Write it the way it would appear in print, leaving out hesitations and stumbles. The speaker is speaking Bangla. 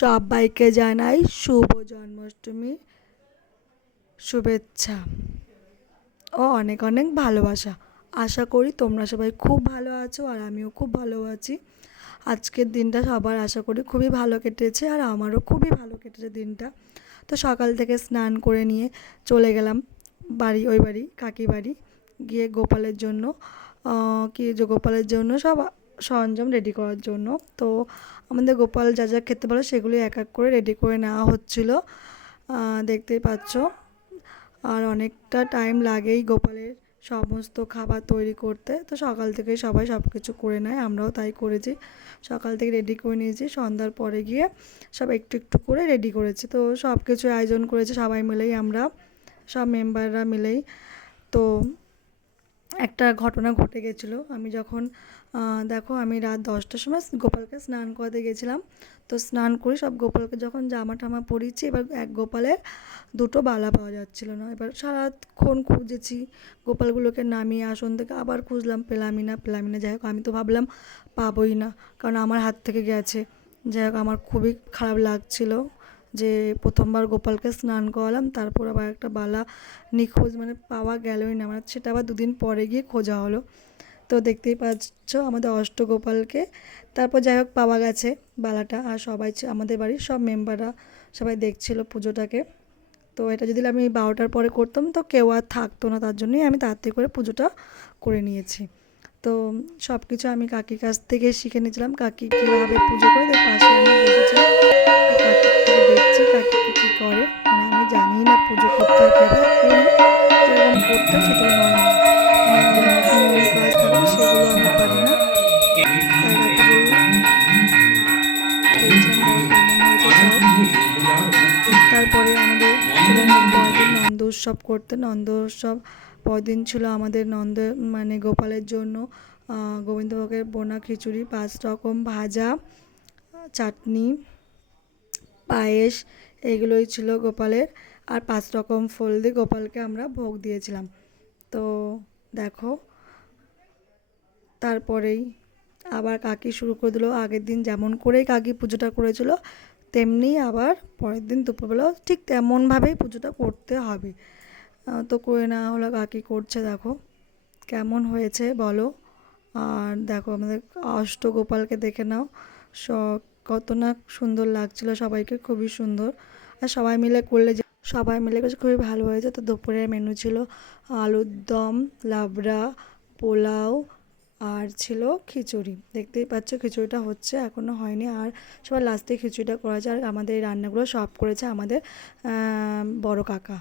সবাইকে জানাই শুভ জন্মাষ্টমী শুভেচ্ছা ও অনেক অনেক ভালোবাসা। আশা করি তোমরা সবাই খুব ভালো আছো আর আমিও খুব ভালো আছি। আজকের দিনটা সবার আশা করি খুবই ভালো কেটেছে আর আমারও খুবই ভালো কেটেছে দিনটা। তো সকাল থেকে স্নান করে নিয়ে চলে গেলাম ওই বাড়ি কাকি বাড়ি, গিয়ে গোপালের জন্য গোপালের জন্য সব সরঞ্জাম রেডি করার জন্য। তো আমাদের গোপাল যা যা খেতে পারে সেগুলি এক এক করে রেডি করে নেওয়া হচ্ছিল, দেখতেই পাচ্ছ। আর অনেকটা টাইম লাগেই গোপালের সমস্ত খাবার তৈরি করতে। তো সকাল থেকে সবাই সব কিছু করে নেয়, আমরাও তাই করেছি। সকাল থেকে রেডি করে নিয়েছি, সন্ধ্যার পরে গিয়ে সব একটু একটু করে রেডি করেছি। তো সব কিছু আয়োজন করেছি সবাই মিলেই, আমরা সব মেম্বাররা মিলেই। তো একটা ঘটনা ঘটে গেছিলো, আমি যখন দেখো আমি রাত 10টার সময় গোপালকে স্নান করাতে গেছিলাম। তো স্নান করে সব গোপালকে যখন জামা টামা পরিয়েছি, এবার এক গোপালের দুটো বালা পাওয়া যাচ্ছিলো না। এবার সারাক্ষণ খুঁজেছি গোপালগুলোকে, নামিয়ে আসন থেকে আবার খুঁজলাম, পেলামই না। যাই হোক আমি তো ভাবলাম পাবোই না, কারণ আমার হাত থেকে গেছে। যাই হোক আমার খুবই খারাপ লাগছিলো যে প্রথমবার গোপালকে স্নান করালাম, তারপর আবার একটা বালা নিখোঁজ, মানে পাওয়া গেলই না। মানে সেটা আবার 2 দিন পরে গিয়ে খোঁজা হলো। তো দেখতেই পাচ্ছ আমাদের অষ্টগোপালকে। তারপর যাই হোক পাওয়া গেছে বালাটা, আর সবাই আমাদের বাড়ির সব মেম্বাররা সবাই দেখছিল পুজোটাকে। তো এটা যদি আমি 12টার পরে করতাম তো কেউ আর থাকতো না, তার জন্যই আমি তাড়াতাড়ি করে পুজোটা করে নিয়েছি। তো সব কিছু আমি কাকির কাছ থেকে শিখে নিয়েছিলাম, কাকি কীভাবে পুজো করে। তার পাশে আমি বসেছিলাম, কাকির থেকে দেখছি কাকি কী করে। মানে আমি জানি না পুজো করতে হয় কীভাবে, যেরকম করতে সেটাও নয়, মানে অনেক নিয়ম কাজ থাকে সেগুলো আমি পারি না। তাই কাকি বললো, দেখছিলাম কেমন হয়েছে সব। তারপরে আমাদের পরের দিন নন্দ উৎসব করতে, নন্দ উৎসব পরের দিন ছিল আমাদের মানে গোপালের জন্য গোবিন্দভোগের বোনা খিচুড়ি, 5 রকম ভাজা, চাটনি, পায়েস, এগুলোই ছিল গোপালের। আর 5 রকম ফল দিয়ে গোপালকে আমরা ভোগ দিয়েছিলাম। তো দেখো তারপরেই আবার কাকি শুরু করে দিল, আগের দিন যেমন করেই কাকি পুজোটা করেছিল তেমনি আবার পরের দিন দুপুরবেলাও ঠিক তেমনভাবেই পুজোটা করতে হবে। তো করে নেওয়া হলো, কাকি করছে, দেখো কেমন হয়েছে বলো। আর দেখো আমাদের অষ্টগোপালকে দেখে নাও, কত না সুন্দর লাগছিল সবাইকে, খুবই সুন্দর। আর সবাই মিলে করলে খুবই ভালো হয়েছে। তো দুপুরের মেনু ছিল আলুর দম, লাবড়া, পোলাও, আর ছিল খিচুড়ি। দেখতেই পাচ্ছ খিচুড়িটা হচ্ছে, এখনও হয়নি। আর সবার লাস্টে খিচুড়িটা করা যায়। আর আমাদের এই রান্নাগুলো সব করেছে আমাদের বড় কাকা।